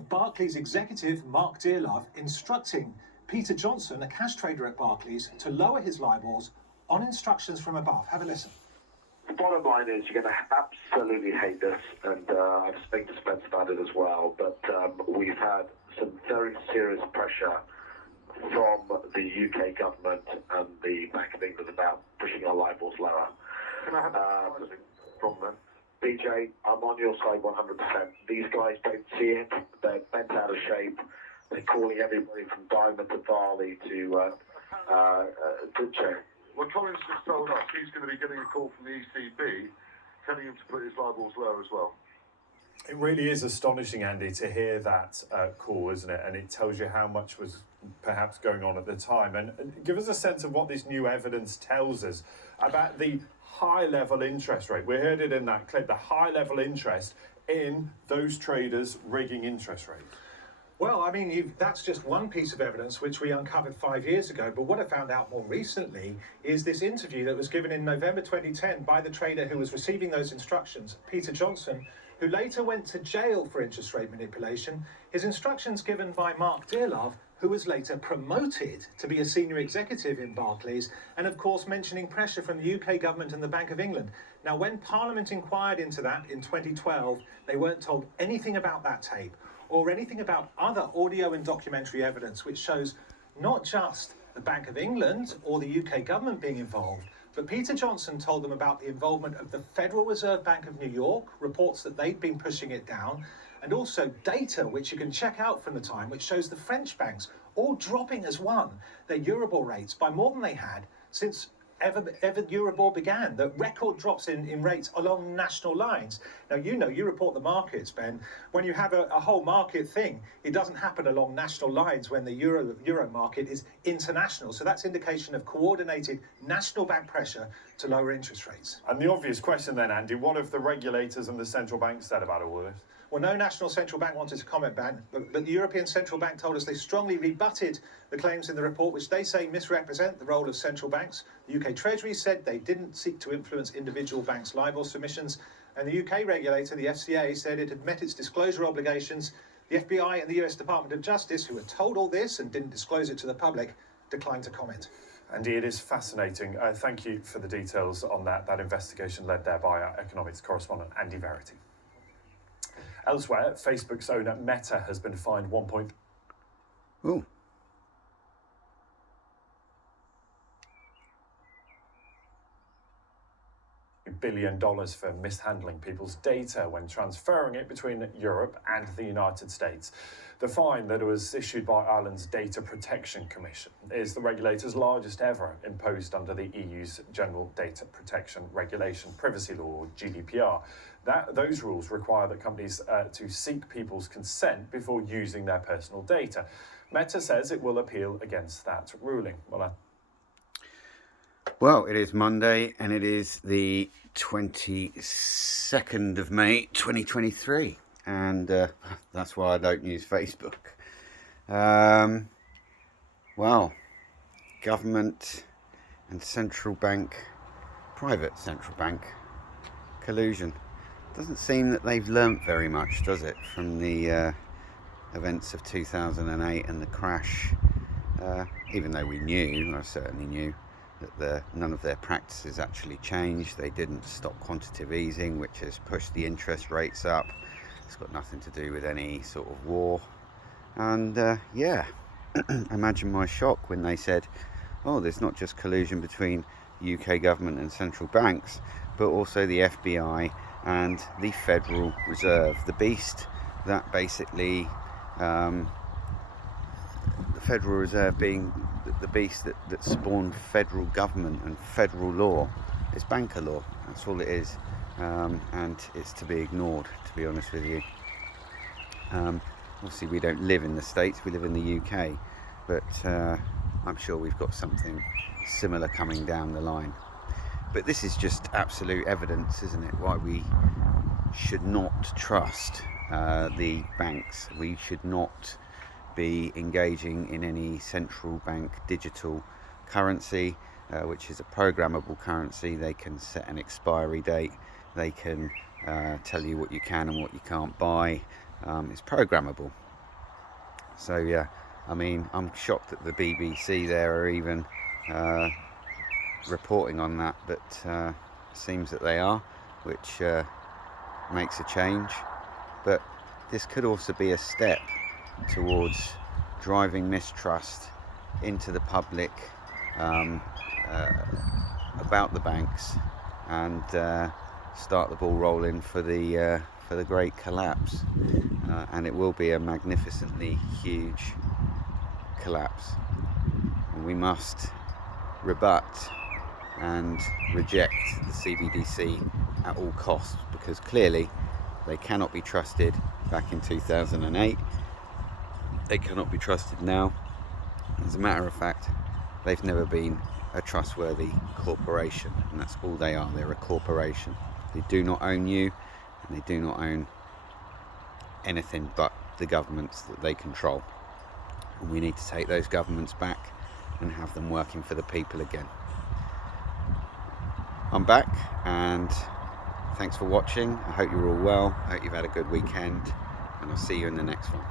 of Barclays executive Mark Dearlove instructing Peter Johnson, a cash trader at Barclays, to lower his LIBORs on instructions from above. Have a listen. The bottom line is you're going to absolutely hate this, and I've spoken to Spence about it as well, but we've had some very serious pressure from the UK government and the Bank of England about pushing our LIBORs lower. Can I have from them? BJ, I'm on your side 100%. These guys don't see it. They're bent out of shape. They're calling everybody from Diamond to Varley to check. Well, Collins just told us he's going to be getting a call from the ECB telling him to put his LIBORs lower as well. It really is astonishing, Andy, to hear that call, isn't it? And it tells you how much was perhaps going on at the time. And give us a sense of what this new evidence tells us about the high-level interest rate. We heard it in that clip, the high-level interest in those traders rigging interest rates. Well, I mean, that's just one piece of evidence which we uncovered 5 years ago. But what I found out more recently is this interview that was given in November 2010 by the trader who was receiving those instructions, Peter Johnson, who later went to jail for interest rate manipulation. His instructions given by Mark Dearlove, who was later promoted to be a senior executive in Barclays, and of course mentioning pressure from the UK government and the Bank of England. Now, when Parliament inquired into that in 2012, they weren't told anything about that tape or anything about other audio and documentary evidence which shows not just the Bank of England or the UK government being involved, but Peter Johnson told them about the involvement of the Federal Reserve Bank of New York, reports that they'd been pushing it down, and also data which you can check out from the time, which shows the French banks all dropping as one their Euribor rates by more than they had since ever Euribor began. The record drops in rates along national lines. Now, you report the markets, Ben. When you have a whole market thing, it doesn't happen along national lines when the euro market is international. So that's indication of coordinated national bank pressure to lower interest rates. And the obvious question then, Andy, what have the regulators and the central bank said about all of this? Well, no national central bank wanted to comment, Ben, but the European Central Bank told us they strongly rebutted the claims in the report, which they say misrepresent the role of central banks. The UK Treasury said they didn't seek to influence individual banks' LIBOR submissions, and the UK regulator, the FCA, said it had met its disclosure obligations. The FBI and the US Department of Justice, who were told all this and didn't disclose it to the public, declined to comment. Andy, it is fascinating. Thank you for the details on that investigation led there by our economics correspondent, Andy Verity. Elsewhere, Facebook's owner Meta has been fined $1 billion for mishandling people's data when transferring it between Europe and the United States. The fine that was issued by Ireland's Data Protection Commission is the regulator's largest ever imposed under the EU's General Data Protection Regulation, Privacy Law, or GDPR. Those rules require that companies to seek people's consent before using their personal data. Meta says it will appeal against that ruling. Well, it is Monday and it is the 22nd of May 2023, and that's why I don't use Facebook. Well, government and central bank, private central bank collusion. Doesn't seem that they've learnt very much, does it, from the events of 2008 and the crash, even though I certainly knew that none of their practices actually changed. They didn't stop quantitative easing, which has pushed the interest rates up. It's got nothing to do with any sort of war. And imagine my shock when they said, oh, there's not just collusion between the UK government and central banks, but also the FBI and the Federal Reserve, the beast that basically, the Federal Reserve being the beast that spawned federal government and federal law. It's banker law, that's all it is, and it's to be ignored, to be honest with you. Obviously we don't live in the States, we live in the UK, but I'm sure we've got something similar coming down the line. But this is just absolute evidence, isn't it, why we should not trust the banks. We should not be engaging in any central bank digital currency, which is a programmable currency. They can set an expiry date, they can tell you what you can and what you can't buy. It's programmable, So yeah, I mean, I'm shocked that the BBC there are even reporting on that, but it seems that they are, which makes a change. But this could also be a step towards driving mistrust into the public about the banks, and start the ball rolling for the great collapse. And it will be a magnificently huge collapse, and we must rebut and reject the CBDC at all costs, because clearly they cannot be trusted back in 2008. They cannot be trusted now. As a matter of fact, they've never been a trustworthy corporation, and that's all they are. They're a corporation. They do not own you, and they do not own anything but the governments that they control. And we need to take those governments back and have them working for the people again. I'm back, and thanks for watching. I hope you're all well. I hope you've had a good weekend, and I'll see you in the next one.